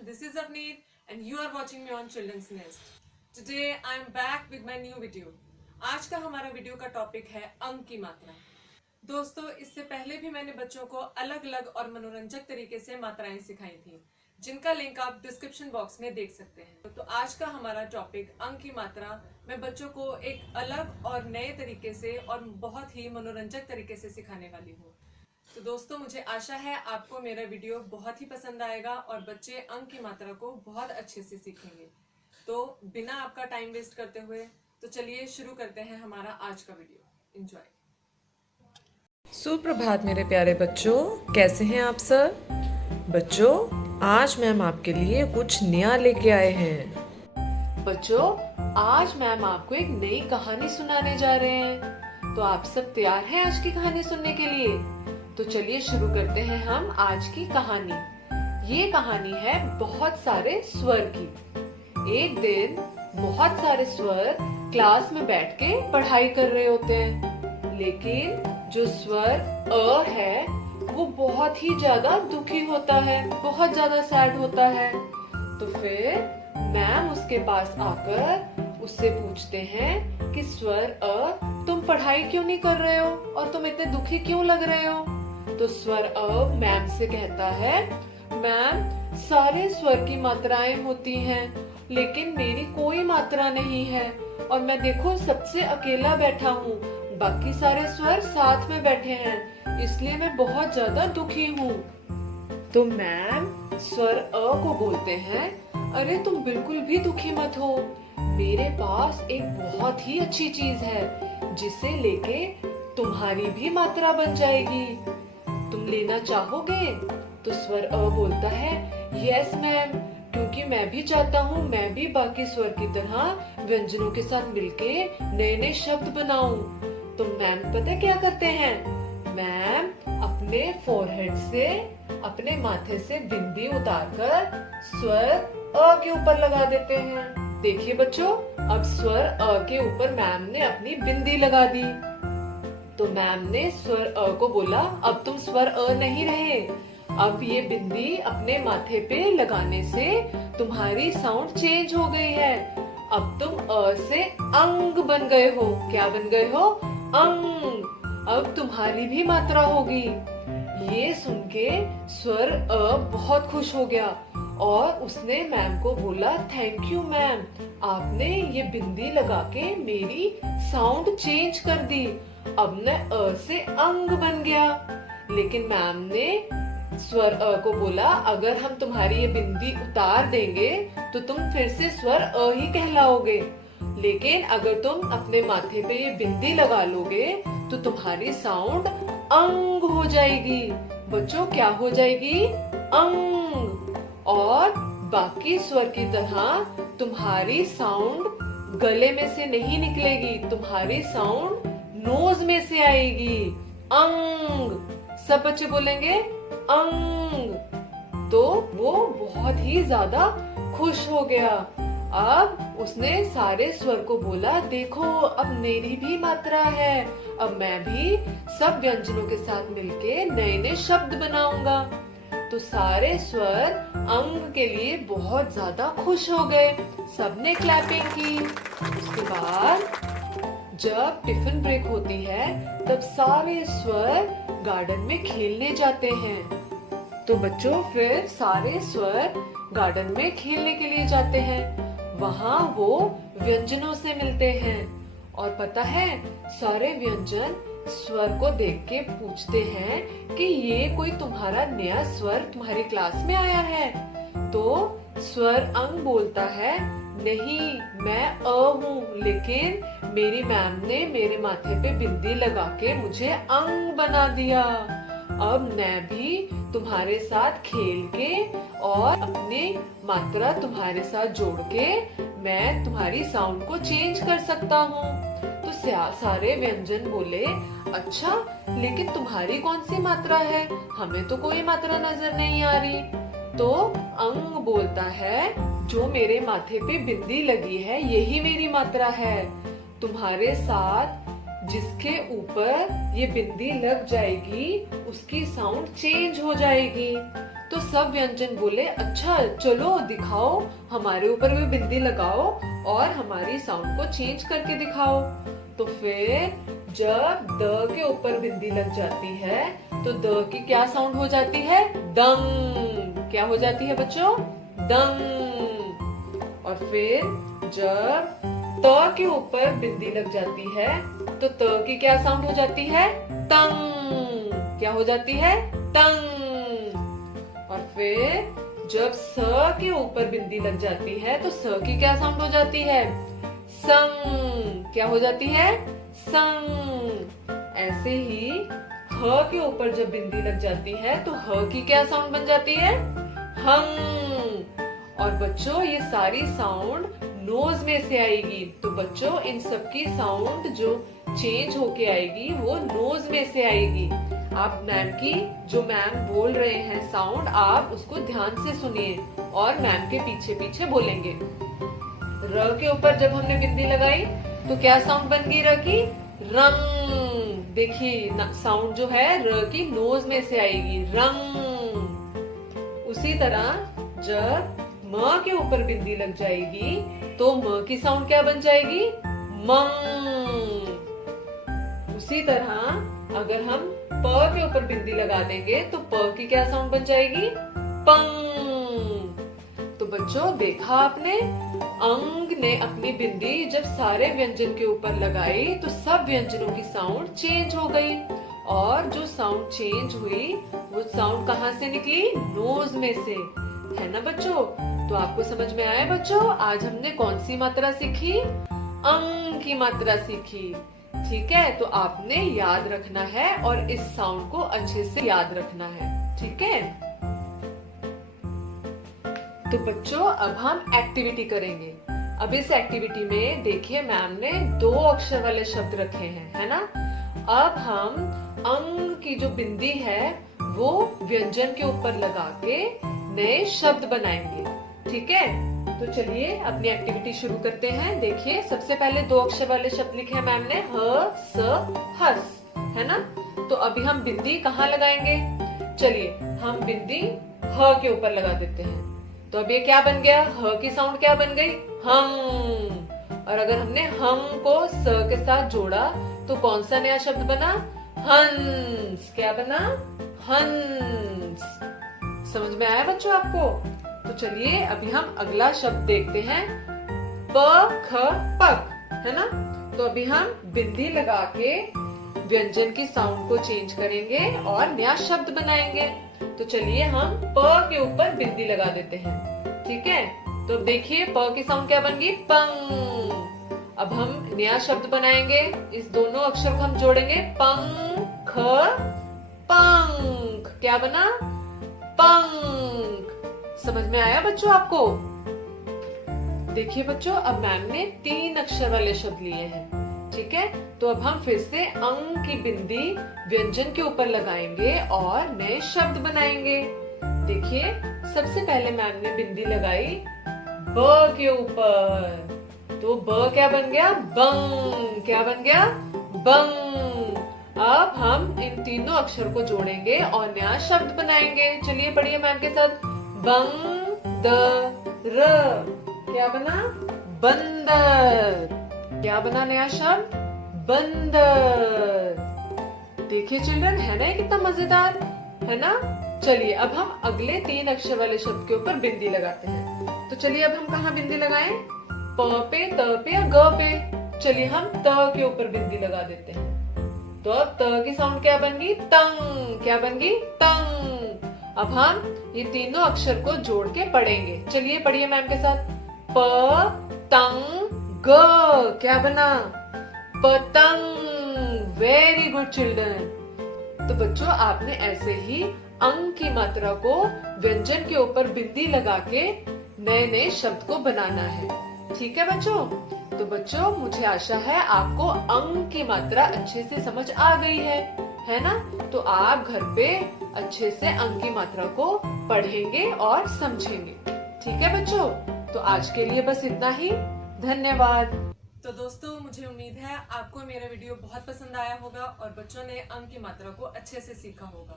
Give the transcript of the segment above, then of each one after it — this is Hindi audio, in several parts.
This is Avneet and you are watching me on Children's Nest. Today I am back with my new video. आज का हमारा वीडियो का टॉपिक है अंक की मात्रा। दोस्तों, इससे पहले भी मैंने बच्चों को अलग अलग और मनोरंजक तरीके से मात्राएं सिखाई थी, जिनका लिंक आप डिस्क्रिप्शन बॉक्स में देख सकते हैं। तो आज का हमारा टॉपिक अंक की मात्रा मैं बच्चों को एक अलग और नए तरीके से और बहुत ही मनोरंजक तरीके से सिखाने वाली हूँ। तो दोस्तों, मुझे आशा है आपको मेरा वीडियो बहुत ही पसंद आएगा और बच्चे अंक की मात्रा को बहुत अच्छे से सीखेंगे। तो बिना आपका टाइम वेस्ट करते हुए तो चलिए शुरू करते हैं हमारा आज का वीडियो। एंजॉय। सुप्रभात मेरे प्यारे बच्चों, कैसे हैं आप सब? बच्चों, आज मैम आपके लिए कुछ नया लेके आए हैं। बच्चों, आज मैम आपको एक नई कहानी सुनाने जा रहे हैं। तो आप सब तैयार हैं आज की कहानी सुनने के लिए? तो चलिए शुरू करते हैं हम आज की कहानी। ये कहानी है बहुत सारे स्वर की। एक दिन बहुत सारे स्वर क्लास में बैठ के पढ़ाई कर रहे होते हैं, लेकिन जो स्वर अ है वो बहुत ही ज्यादा दुखी होता है, बहुत ज्यादा सैड होता है। तो फिर मैम उसके पास आकर उससे पूछते हैं कि स्वर अ, तुम पढ़ाई क्यों नहीं कर रहे हो और तुम इतने दुखी क्यों लग रहे हो? तो स्वर अ मैम से कहता है, मैम सारे स्वर की मात्राएं होती हैं, लेकिन मेरी कोई मात्रा नहीं है और मैं देखो सबसे अकेला बैठा हूँ, बाकी सारे स्वर साथ में बैठे हैं, इसलिए मैं बहुत ज्यादा दुखी हूँ। तो मैम स्वर अ को बोलते हैं, अरे तुम बिल्कुल भी दुखी मत हो, मेरे पास एक बहुत ही अच्छी चीज है जिसे लेके तुम्हारी भी मात्रा बन जाएगी, तुम लेना चाहोगे? तो स्वर अ बोलता है, यस मैम, क्योंकि मैं भी चाहता हूँ मैं भी बाकी स्वर की तरह व्यंजनों के साथ मिलके नए नए शब्द बनाऊं। तो मैम पता क्या करते हैं? मैम अपने फोरहेड से, अपने माथे से बिंदी उतारकर स्वर अ के ऊपर लगा देते हैं। देखिए बच्चों, अब स्वर अ के ऊपर मैम ने अपनी बिंदी लगा दी। तो मैम ने स्वर अ को बोला, अब तुम स्वर अ नहीं रहे, अब ये बिंदी अपने माथे पे लगाने से तुम्हारी साउंड चेंज हो गई है, अब तुम अ से अंग बन गए हो। क्या बन गए हो? अंग। अब तुम्हारी भी मात्रा होगी। ये सुन के स्वर अ बहुत खुश हो गया और उसने मैम को बोला, थैंक यू मैम, आपने ये बिंदी लगा के मेरी साउंड चेंज कर दी, अब मैं अ से अंग बन गया। लेकिन मैम ने स्वर अ को बोला, अगर हम तुम्हारी ये बिंदी उतार देंगे तो तुम फिर से स्वर अ ही कहलाओगे, लेकिन अगर तुम अपने माथे पे ये बिंदी लगा लोगे तो तुम्हारी साउंड अंग हो जाएगी। बच्चों, क्या हो जाएगी? अंग। और बाकी स्वर की तरह तुम्हारी साउंड गले में से नहीं निकलेगी, तुम्हारी साउंड नोज में से आएगी। अंग। सब बच्चे बोलेंगे अंग। तो वो बहुत ही ज्यादा खुश हो गया। अब उसने सारे स्वर को बोला, देखो अब मेरी भी मात्रा है, अब मैं भी सब व्यंजनों के साथ मिलके नए नए शब्द बनाऊंगा। तो सारे स्वर अंग के लिए बहुत ज्यादा खुश हो गए, सबने क्लैपिंग की। उसके बाद जब टिफिन ब्रेक होती है तब सारे स्वर गार्डन में खेलने जाते हैं। तो बच्चों, फिर सारे स्वर गार्डन में खेलने के लिए जाते हैं, वहाँ वो व्यंजनों से मिलते हैं और पता है सारे व्यंजन स्वर को देख के पूछते हैं कि ये कोई तुम्हारा नया स्वर तुम्हारी क्लास में आया है? तो स्वर अंग बोलता है, नहीं मैं अ हूँ, लेकिन मेरी मैम ने मेरे माथे पे बिंदी लगा के मुझे अंग बना दिया, अब मैं भी तुम्हारे साथ खेल के और अपनी मात्रा तुम्हारे साथ जोड़ के मैं तुम्हारी साउंड को चेंज कर सकता हूँ। तो सारे व्यंजन बोले, अच्छा लेकिन तुम्हारी कौन सी मात्रा है, हमें तो कोई मात्रा नजर नहीं आ रही। तो अंग बोलता है, जो मेरे माथे पे बिंदी लगी है यही मेरी मात्रा है, तुम्हारे साथ जिसके ऊपर ये बिंदी लग जाएगी उसकी साउंड चेंज हो जाएगी। तो सब व्यंजन बोले अच्छा चलो दिखाओ, हमारे ऊपर भी बिंदी लगाओ और हमारी साउंड को चेंज करके दिखाओ। तो फिर जब द के ऊपर बिंदी लग जाती है तो द की क्या साउंड हो जाती है? दंग। क्या हो जाती है बच्चों? दंग। और फिर जब त के ऊपर बिंदी लग जाती है तो त की क्या साउंड हो जाती है? तंग। क्या हो जाती है? तंग। और फिर जब स के ऊपर बिंदी लग जाती है तो स की क्या साउंड हो जाती है? संग। क्या हो जाती है? संग। ऐसे ही ह के ऊपर जब बिंदी लग जाती है तो ह की क्या साउंड बन जाती है? हंग। और बच्चों ये सारी साउंड नोज में से आएगी, तो बच्चों इन सबकी साउंड जो चेंज होके आएगी वो नोज में से आएगी। आप मैम की जो मैम बोल रहे हैं साउंड आप उसको ध्यान से सुनिए और मैम के पीछे पीछे बोलेंगे। र के ऊपर जब हमने बिंदी लगाई तो क्या साउंड बन गई र की? रंग। देखिए साउंड जो है र की नोज में से आएगी, रंग। उसी तरह जब म के ऊपर बिंदी लग जाएगी तो म की साउंड क्या बन जाएगी? मंग। उसी तरह अगर हम प के ऊपर बिंदी लगा देंगे तो प की क्या साउंड बन जाएगी? पंग। तो बच्चों देखा आपने, अंग ने अपनी बिंदी जब सारे व्यंजन के ऊपर लगाई तो सब व्यंजनों की साउंड चेंज हो गई और जो साउंड चेंज हुई वो साउंड कहाँ से निकली? नोज में से, है ना बच्चों? तो आपको समझ में आया बच्चों आज हमने कौन सी मात्रा सीखी? अंग की मात्रा सीखी। ठीक है, तो आपने याद रखना है और इस साउंड को अच्छे से याद रखना है। ठीक है, तो बच्चों अब हम एक्टिविटी करेंगे। अब इस एक्टिविटी में देखिए मैम ने 2 अक्षर वाले शब्द रखे हैं, है ना? अब हम अंग की जो बिंदी है वो व्यंजन के ऊपर लगा के नए शब्द बनाएंगे। ठीक है, तो चलिए अपनी एक्टिविटी शुरू करते हैं। देखिए सबसे पहले 2 अक्षर वाले शब्द लिखे हैं मैम ने, ह स हस, है ना? तो अभी हम बिंदी कहाँ लगाएंगे? चलिए हम बिंदी ह के ऊपर लगा देते हैं। तो अब ये क्या बन गया? ह की साउंड क्या बन गई? हम। और अगर हमने हम को स के साथ जोड़ा तो कौन सा नया शब्द बना? हंस। क्या बना? हंस। समझ में आया बच्चों आपको? तो चलिए अभी हम अगला शब्द देखते हैं, प ख पक, है ना? तो अभी हम बिंदी लगा के व्यंजन की साउंड को चेंज करेंगे और नया शब्द बनाएंगे। तो चलिए हम प के ऊपर बिंदी लगा देते हैं। ठीक है, तो अब देखिए प की साउंड क्या बन गई? पंग। अब हम नया शब्द बनाएंगे, इस दोनों अक्षर को हम जोड़ेंगे, पंख पंख। क्या बना? पंख। समझ में आया बच्चों आपको? देखिए बच्चों अब मैम ने 3 अक्षर वाले शब्द लिए हैं। ठीक है, तो अब हम फिर से अंग की बिंदी व्यंजन के ऊपर लगाएंगे और नए शब्द बनाएंगे। देखिए सबसे पहले मैम ने बिंदी लगाई ब के ऊपर, तो ब क्या बन गया? बंग। क्या बन गया? बंग। अब हम इन तीनों अक्षर को जोड़ेंगे और नया शब्द बनाएंगे। चलिए पढ़िए मैम के साथ, बंग द र। क्या बना? बंदर। क्या बना नया शब्द? बंदर। देखिए चिल्ड्रन, है ना ये कितना मजेदार, है ना? चलिए अब हम अगले 3 अक्षर वाले शब्द के ऊपर बिंदी लगाते हैं। तो चलिए अब हम कहाँ बिंदी लगाएं? प पे, त पे या ग पे? चलिए हम त के ऊपर बिंदी लगा देते हैं। तो अब त की साउंड क्या बन गई? तंग। क्या बन गई? तंग। अब हम ये तीनों अक्षर को जोड़ के पढ़ेंगे। चलिए पढ़िए मैम के साथ, प तंग ग। क्या बना? पतंग। Very good children. तो बच्चों आपने ऐसे ही अंग की मात्रा को व्यंजन के ऊपर बिंदी लगा के नए नए शब्द को बनाना है। ठीक है बच्चों? तो बच्चों मुझे आशा है आपको अंग की मात्रा अच्छे से समझ आ गई है ना? तो आप घर पे अच्छे से अंग की मात्रा को पढ़ेंगे और समझेंगे। ठीक है बच्चों? तो आज के लिए बस इतना ही। धन्यवाद। तो दोस्तों मुझे उम्मीद है आपको मेरा वीडियो बहुत पसंद आया होगा और बच्चों ने अंक की मात्रा को अच्छे से सीखा होगा।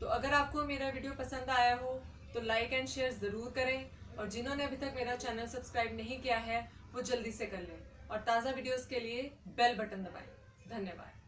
तो अगर आपको मेरा वीडियो पसंद आया हो तो लाइक एंड शेयर ज़रूर करें और जिन्होंने अभी तक मेरा चैनल सब्सक्राइब नहीं किया है वो जल्दी से कर लें और ताज़ा वीडियोस के लिए बेल बटन दबाएं। धन्यवाद।